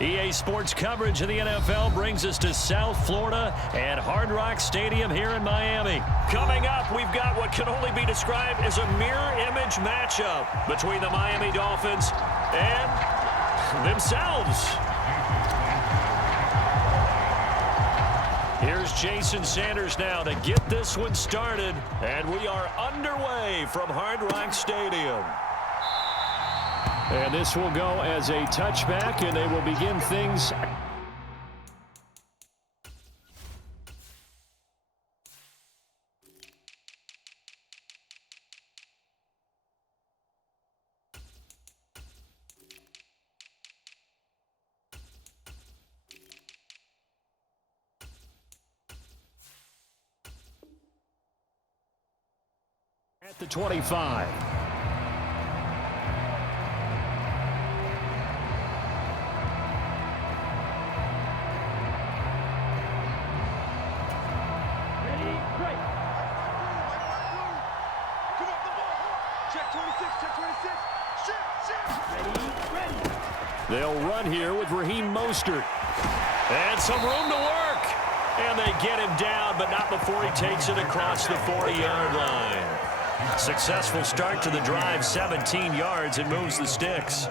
EA Sports coverage of the NFL brings us to South Florida and Hard Rock Stadium here in Miami. Coming up, we've got what can only be described as a mirror image matchup between the Miami Dolphins and themselves. Here's Jason Sanders now to get this one started, and we are underway from Hard Rock Stadium. And this will go as a touchback, and they will begin things. At the 25. They'll run here with Raheem Mostert. And some room to work. And they get him down, but not before he takes it across the 40-yard line. Successful start to the drive, 17 yards, and moves the sticks.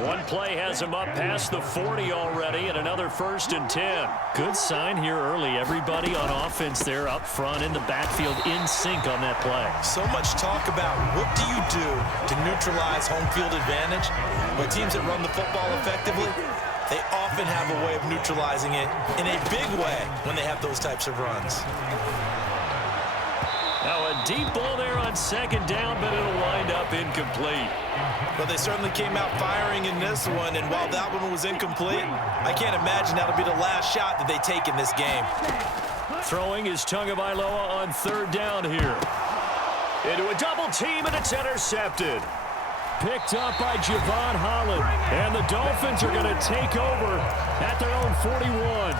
One play has him up past the 40 already, and another 1st and 10. Good sign here early. Everybody on offense there up front in the backfield in sync on that play. So much talk about what do you do to neutralize home field advantage. But teams that run the football effectively, they often have a way of neutralizing it in a big way when they have those types of runs. Now a deep ball there on 2nd down, but it'll wind up incomplete. But they certainly came out firing in this one, and while that one was incomplete, I can't imagine that'll be the last shot that they take in this game. Throwing is Tagovailoa on 3rd down here. Into a double team, and it's intercepted. Picked up by Javon Holland, and the Dolphins are going to take over at their own 41.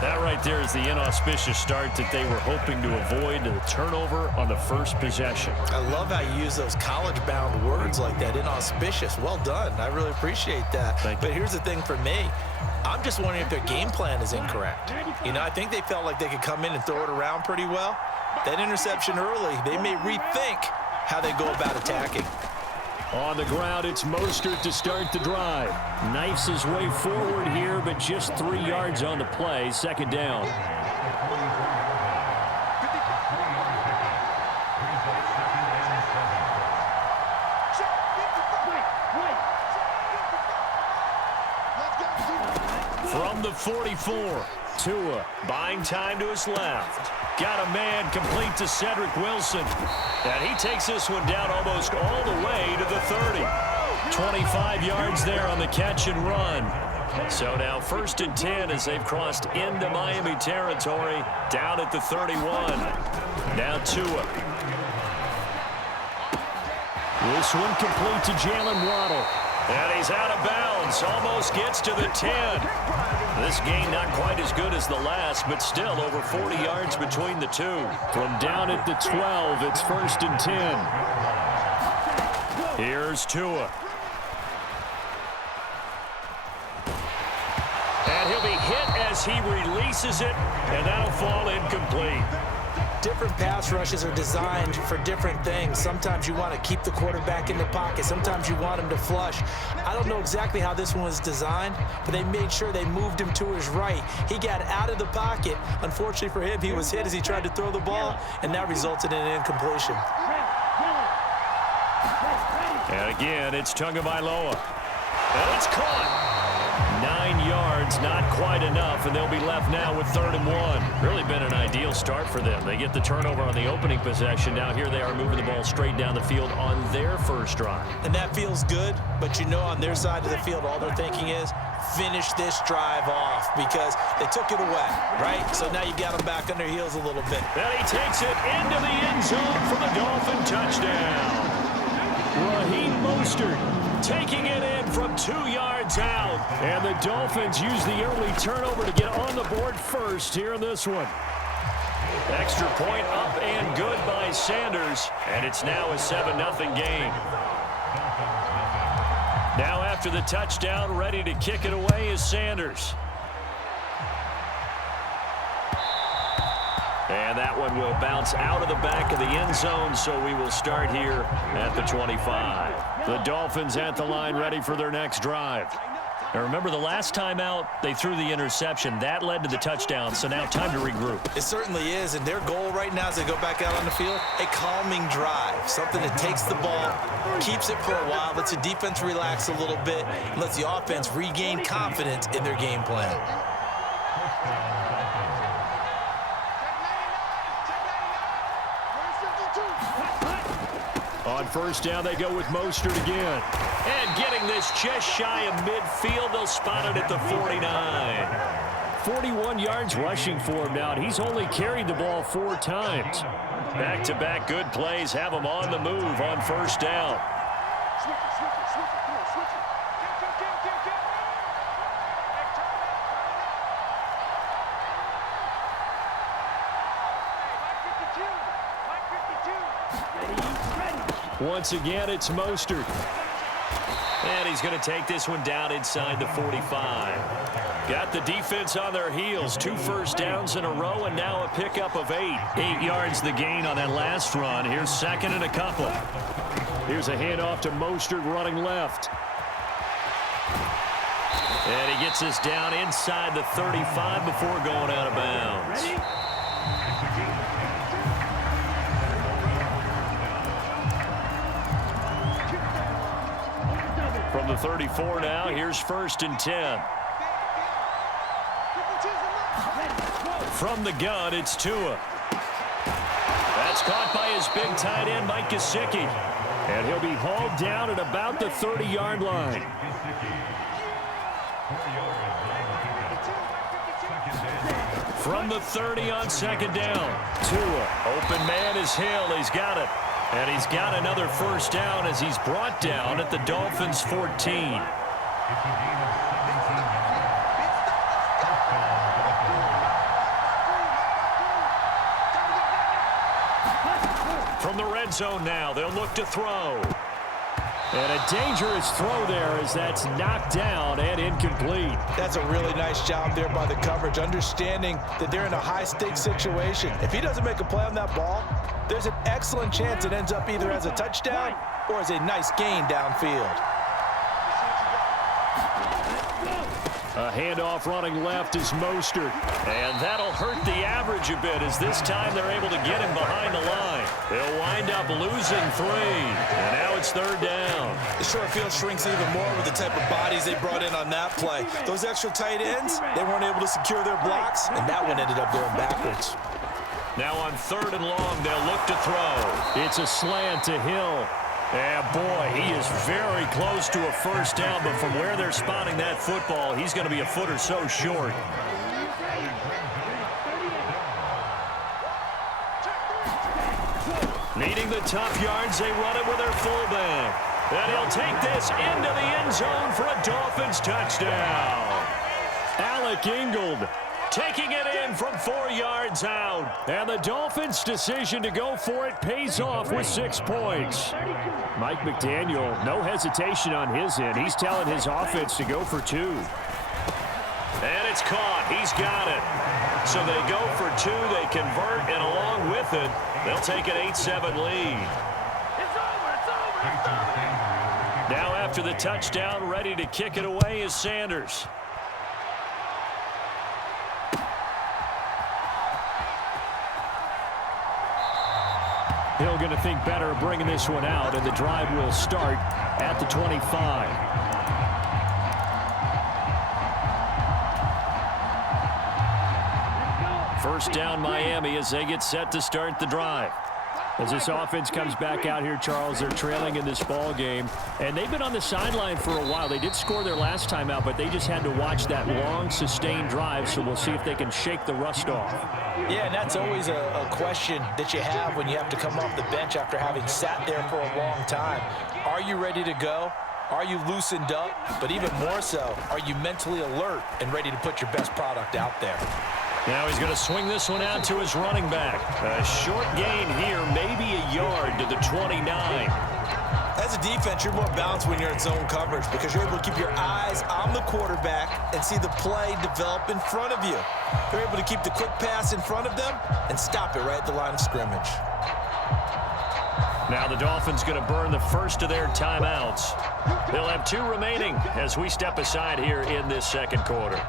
That right there is the inauspicious start that they were hoping to avoid, the turnover on the first possession. I love how you use those college-bound words like that, inauspicious. Well done. I really appreciate that. But here's the thing for me. I'm just wondering if their game plan is incorrect. You know, I think they felt like they could come in and throw it around pretty well. That interception early, they may rethink how they go about attacking. On the ground, it's Mostert to start the drive. Knifes his way forward here, but just 3 yards on the play. 2nd down. From the 44, Tua buying time to his left. Got a man complete to Cedric Wilson. And he takes this one down almost all the way to the 30. 25 yards there on the catch and run. So now 1st and 10 as they've crossed into Miami territory, down at the 31. Now Tua. This one complete to Jalen Waddle. And he's out of bounds, almost gets to the 10. This game not quite as good as the last, but still over 40 yards between the two. From down at the 12, it's 1st and 10. Here's Tua. And he'll be hit as he releases it, and that'll fall incomplete. Different pass rushes are designed for different things. Sometimes you want to keep the quarterback in the pocket. Sometimes you want him to flush. I don't know exactly how this one was designed, but they made sure they moved him to his right. He got out of the pocket. Unfortunately for him, he was hit as he tried to throw the ball, and that resulted in an incompletion. And again, it's Tagovailoa. And it's caught. 9 yards, not quite enough, and they'll be left now with 3rd and 1. Really been an ideal start for them. They get the turnover on the opening possession. Now here they are moving the ball straight down the field on their first drive. And that feels good, but you know on their side of the field, all they're thinking is finish this drive off because they took it away, right? So now you got them back on their heels a little bit. And he takes it into the end zone for the Dolphin touchdown. Raheem Mostert taking it in from 2 yards out. And the Dolphins use the early turnover to get on the board first here in this one. Extra point up and good by Sanders. And it's now a 7-0 game. Now after after the touchdown, ready to kick it away is Sanders. And that one will bounce out of the back of the end zone, so we will start here at the 25. The Dolphins at the line, ready for their next drive. Now remember, the last time out, they threw the interception. That led to the touchdown, so now time to regroup. It certainly is, and their goal right now as they go back out on the field, a calming drive, something that takes the ball, keeps it for a while, lets the defense relax a little bit, and lets the offense regain confidence in their game plan. On first down, they go with Mostert again. And getting this just shy of midfield, they'll spot it at the 49. 41 yards rushing for him now, and he's only carried the ball 4 times. Back-to-back good plays have him on the move on first down. Once again, it's Mostert. And he's going to take this one down inside the 45. Got the defense on their heels. 2 first downs in a row, and now a pickup of 8. 8 yards the gain on that last run. Here's second and a couple. Here's a handoff to Mostert running left. And he gets this down inside the 35 before going out of bounds. From the 34 now, here's first and 10. From the gun, it's Tua. That's caught by his big tight end, Mike Gesicki. And he'll be hauled down at about the 30-yard line. From the 30 on second down. Tua, open man is Hill. He's got it. And he's got another first down as he's brought down at the Dolphins' 14. From the red zone now, they'll look to throw. And a dangerous throw there as that's knocked down and incomplete. That's a really nice job there by the coverage, understanding that they're in a high-stakes situation. If he doesn't make a play on that ball, there's an excellent chance it ends up either as a touchdown or as a nice gain downfield. A handoff running left is Mostert. And that'll hurt the average a bit as this time they're able to get him behind the line. They'll wind up losing 3. And now it's third down. The short field shrinks even more with the type of bodies they brought in on that play. Those extra tight ends, they weren't able to secure their blocks, and that one ended up going backwards. Now on third and long, they'll look to throw. It's a slant to Hill. And boy, he is very close to a first down, but from where they're spotting that football, he's going to be a foot or so short. Needing the tough yards, they run it with their fullback. And he'll take this into the end zone for a Dolphins touchdown. Alec Ingold taking it in from 4 yards out. And the Dolphins' decision to go for it pays off with 6 points. Mike McDaniel, no hesitation on his end. He's telling his offense to go for 2. And it's caught. He's got it. So they go for 2. They convert, and along with it, they'll take an 8-7 lead. Now after the touchdown, ready to kick it away is Sanders. Hill going to think better of bringing this one out, and the drive will start at the 25. First down, Miami, as they get set to start the drive. As this offense comes back out here, Charles, they're trailing in this ball game, and they've been on the sideline for a while. They did score their last time out, but they just had to watch that long, sustained drive, so we'll see if they can shake the rust off. Yeah, and that's always a question that you have when you have to come off the bench after having sat there for a long time. Are you ready to go? Are you loosened up? But even more so, are you mentally alert and ready to put your best product out there? Now he's going to swing this one out to his running back. A short gain here, maybe a yard to the 29. As a a defense, you're more balanced when you're in zone coverage because you're able to keep your eyes on the quarterback and see the play develop in front of you. You're able to keep the quick pass in front of them and stop it right at the line of scrimmage. Now the Dolphins going to burn the first of their timeouts. They'll have 2 remaining as we step aside here in this second quarter.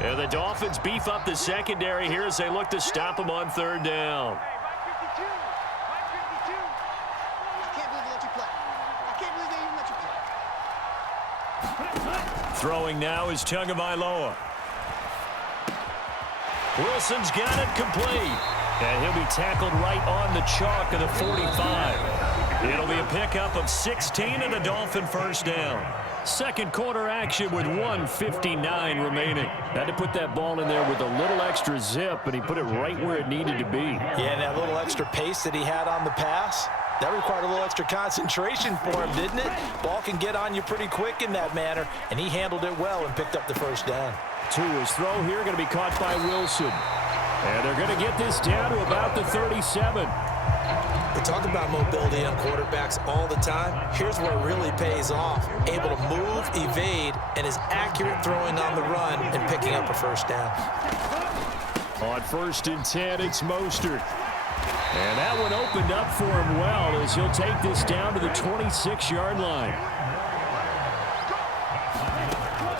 And the Dolphins beef up the secondary here as they look to stop them on 3rd down. Throwing now is Tagovailoa. Wilson's got it complete. And he'll be tackled right on the chalk of the 45. It'll be a pickup of 16 and a Dolphin first down. Second quarter action with 1:59 remaining. Had to put that ball in there with a little extra zip, but he put it right where it needed to be. Yeah, and that little extra pace that he had on the pass, that required a little extra concentration for him, didn't it? Ball can get on you pretty quick in that manner, and he handled it well and picked up the first down. Tua's throw here going to be caught by Wilson. And they're going to get this down to about the 37. We talk about mobility on quarterbacks all the time. Here's where it really pays off. Able to move, evade, and is accurate throwing on the run and picking up a first down. On 1st and 10, it's Mostert. And that one opened up for him well as he'll take this down to the 26-yard line.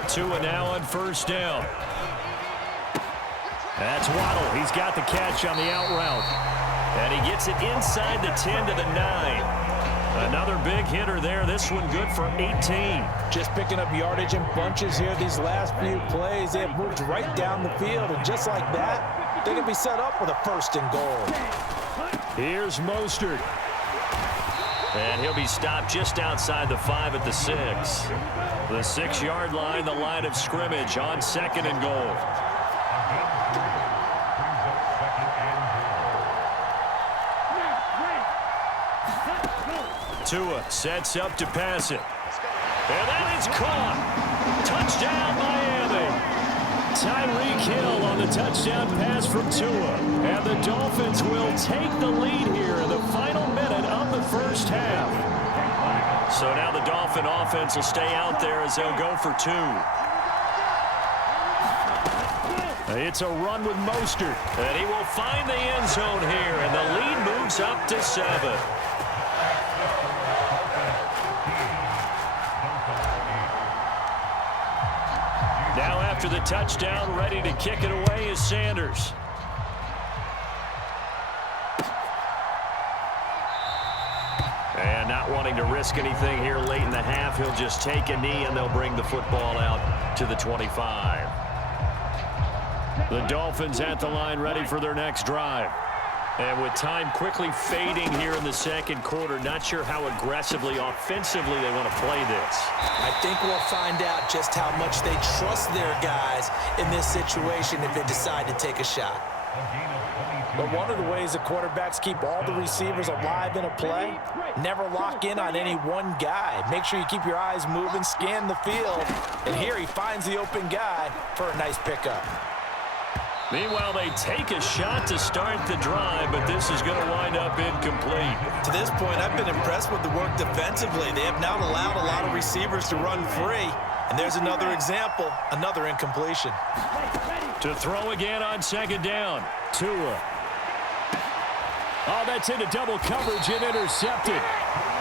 Tua now on 1st down. That's Waddle. He's got the catch on the out route. And he gets it inside the 10 to the 9. Another big hitter there. This one good for 18. Just picking up yardage in bunches here these last few plays. They have moved right down the field. And just like that, they can be set up with a 1st and goal. Here's Mostert. And he'll be stopped just outside the 5 at the 6. The 6-yard line, the line of scrimmage on 2nd and goal. Tua sets up to pass it. And that is caught. Touchdown, Miami. Tyreek Hill on the touchdown pass from Tua. And the Dolphins will take the lead here in the final minute of the first half. So now the Dolphin offense will stay out there as they'll go for 2. It's a run with Mostert. And he will find the end zone here. And the lead moves up to 7. Now after the touchdown, ready to kick it away is Sanders. And not wanting to risk anything here late in the half, he'll just take a knee and they'll bring the football out to the 25. The Dolphins at the line ready for their next drive. And with time quickly fading here in the second quarter, not sure how aggressively, offensively they want to play this. I think we'll find out just how much they trust their guys in this situation if they decide to take a shot. But one of the ways the quarterbacks keep all the receivers alive in a play, never lock in on any one guy. Make sure you keep your eyes moving, scan the field, and here he finds the open guy for a nice pickup. Meanwhile, they take a shot to start the drive, but this is going to wind up incomplete. To this point, I've been impressed with the work defensively. They have not allowed a lot of receivers to run free. And there's another example, another incompletion. To throw again on 2nd down. Tua. Oh, that's into double coverage and intercepted.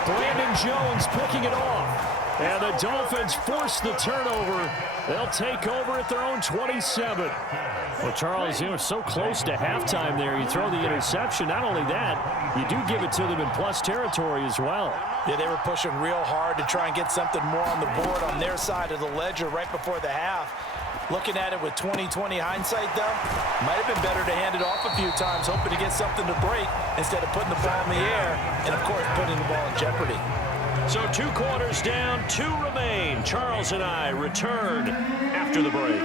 Brandon Jones picking it off. And the Dolphins force the turnover. They'll take over at their own 27. Well, Charles, you were so close to halftime there. You throw the interception. Not only that, you do give it to them in plus territory as well. Yeah, they were pushing real hard to try and get something more on the board on their side of the ledger right before the half. Looking at it with 20/20 hindsight, though, might have been better to hand it off a few times, hoping to get something to break instead of putting the ball in the air and, of course, putting the ball in jeopardy. So 2 quarters down, 2 remain. Charles and I return after the break.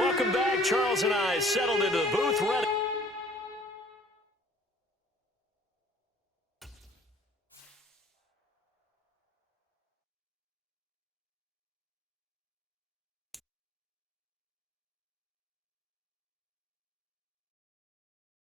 Welcome back. Charles and I settled into the booth, ready